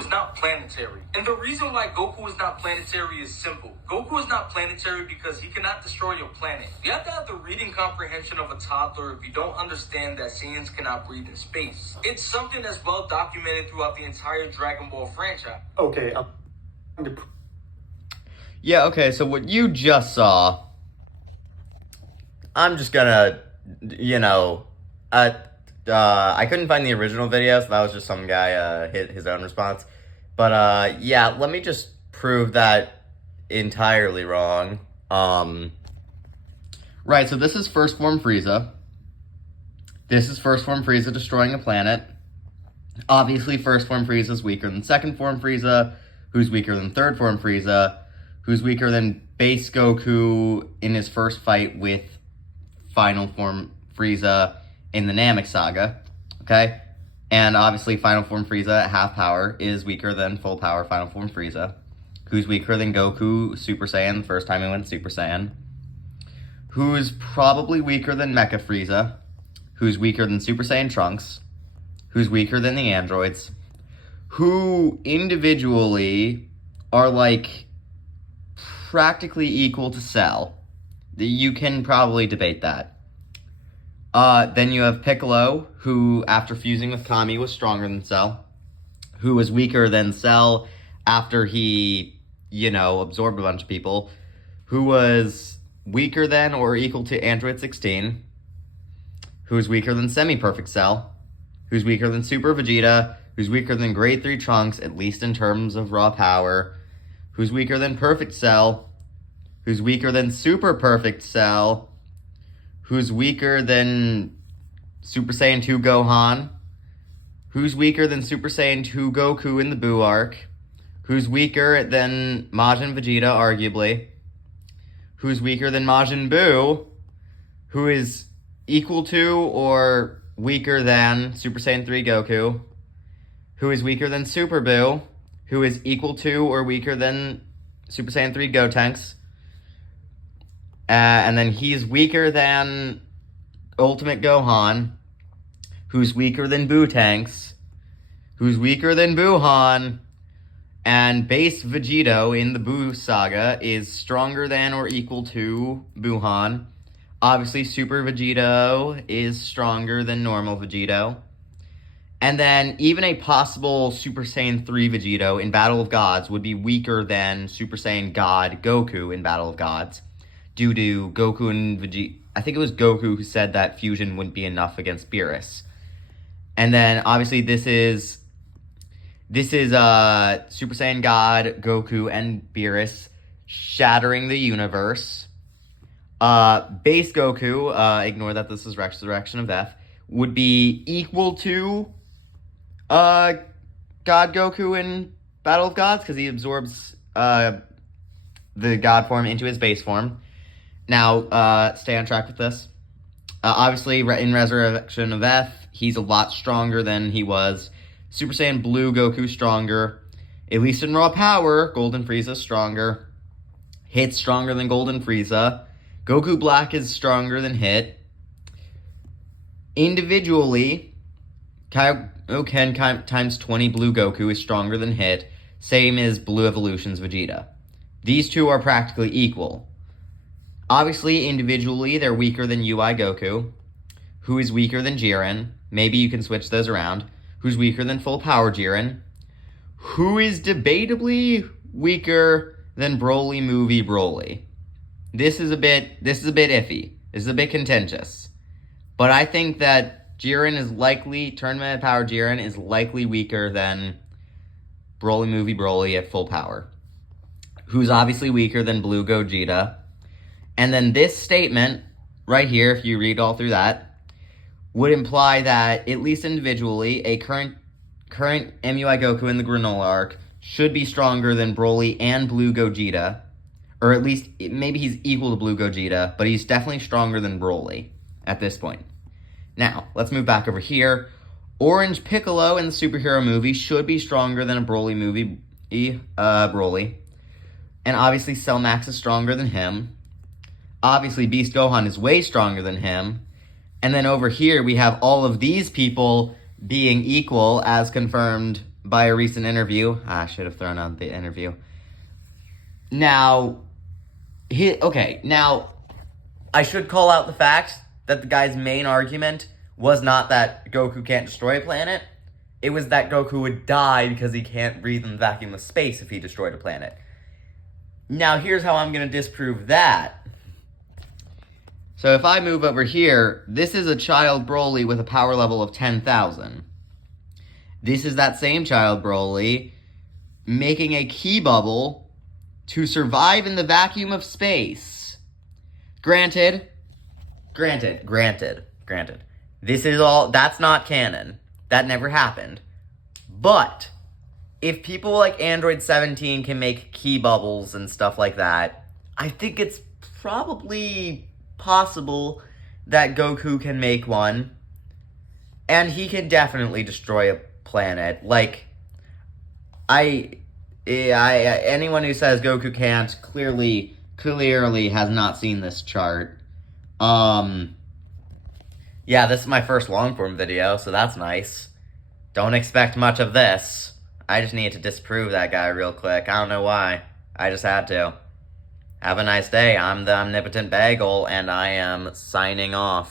is not planetary. And the reason why Goku is not planetary is simple. Goku is not planetary because he cannot destroy your planet. You have to have the reading comprehension of a toddler if you don't understand that Saiyans cannot breathe in space. It's something that's well documented throughout the entire Dragon Ball franchise. Okay, Yeah, okay, so what you just saw, I'm just gonna, I couldn't find the original video, so that was just some guy, his own response. But, yeah, let me just prove that entirely wrong. Right, so this is First Form Frieza. This is First Form Frieza destroying a planet. Obviously, First Form Frieza is weaker than Second Form Frieza, who's weaker than Third Form Frieza, who's weaker than Base Goku in his first fight with Final Form Frieza in the Namek Saga, okay? And obviously, Final Form Frieza at half power is weaker than full power Final Form Frieza, who's weaker than Goku Super Saiyan the first time he went Super Saiyan, who's probably weaker than Mecha Frieza, who's weaker than Super Saiyan Trunks, who's weaker than the androids, who individually are, like, practically equal to Cell. You can probably debate that. Then you have Piccolo, who, after fusing with Kami, was stronger than Cell, who was weaker than Cell after he, absorbed a bunch of people, who was weaker than or equal to Android 16, who's weaker than Semi-Perfect Cell, who's weaker than Super Vegeta, who's weaker than Grade 3 Trunks, at least in terms of raw power, who's weaker than Perfect Cell, who's weaker than Super Perfect Cell, who's weaker than Super Saiyan 2 Gohan, who's weaker than Super Saiyan 2 Goku in the Buu arc, who's weaker than Majin Vegeta, arguably, who's weaker than Majin Buu, who is equal to or weaker than Super Saiyan 3 Goku, who is weaker than Super Buu, who is equal to or weaker than Super Saiyan 3 Gotenks, and then he's weaker than Ultimate Gohan, who's weaker than Buu-Tanks, who's weaker than Buuhan, and Base Vegito in the Buu Saga is stronger than or equal to Buuhan. Obviously, Super Vegito is stronger than normal Vegito. And then even a possible Super Saiyan 3 Vegito in Battle of Gods would be weaker than Super Saiyan God Goku in Battle of Gods, due to Goku and Vegeta. I think it was Goku who said that fusion wouldn't be enough against Beerus. And then obviously this is Super Saiyan God Goku and Beerus shattering the universe. Base Goku, ignore that this is Resurrection of Death, would be equal to God Goku in Battle of Gods, because he absorbs the God form into his base form. Now, stay on track with this. Obviously, in Resurrection of F, he's a lot stronger than he was. Super Saiyan Blue Goku stronger. At least in raw power, Golden Frieza stronger. Hit's stronger than Golden Frieza. Goku Black is stronger than Hit. Individually, Kaioken times 20 Blue Goku is stronger than Hit. Same as Blue Evolution's Vegeta. These two are practically equal. Obviously, individually, they're weaker than UI Goku, who is weaker than Jiren. Maybe you can switch those around. Who's weaker than Full Power Jiren. Who is debatably weaker than Broly Movie Broly. This is a bit iffy. This is a bit contentious. But I think that Tournament Power Jiren is likely weaker than Broly Movie Broly at full power. Who's obviously weaker than Blue Gogeta. And then this statement, right here, if you read all through that, would imply that, at least individually, a current MUI Goku in the Granola arc should be stronger than Broly and Blue Gogeta. Or at least, maybe he's equal to Blue Gogeta, but he's definitely stronger than Broly at this point. Now, let's move back over here. Orange Piccolo in the superhero movie should be stronger than a Broly movie, Broly. And obviously, Cell Max is stronger than him. Obviously, Beast Gohan is way stronger than him. And then over here, we have all of these people being equal, as confirmed by a recent interview. I should have thrown out the interview. Now, now, I should call out the fact that the guy's main argument was not that Goku can't destroy a planet. It was that Goku would die because he can't breathe in the vacuum of space if he destroyed a planet. Now, here's how I'm going to disprove that. So if I move over here, this is a child Broly with a power level of 10,000. This is that same child Broly making a ki bubble to survive in the vacuum of space. Granted. This is all, that's not canon. That never happened. But if people like Android 17 can make ki bubbles and stuff like that, I think it's probably possible that Goku can make one. And he can definitely destroy a planet. Like, anyone who says Goku can't clearly has not seen this chart. Yeah, this is my first long-form video, so that's nice. Don't expect much of this. I just need to disprove that guy real quick. I don't know why. I just had to. Have a nice day. I'm the Omnipotent Bagel, and I am signing off.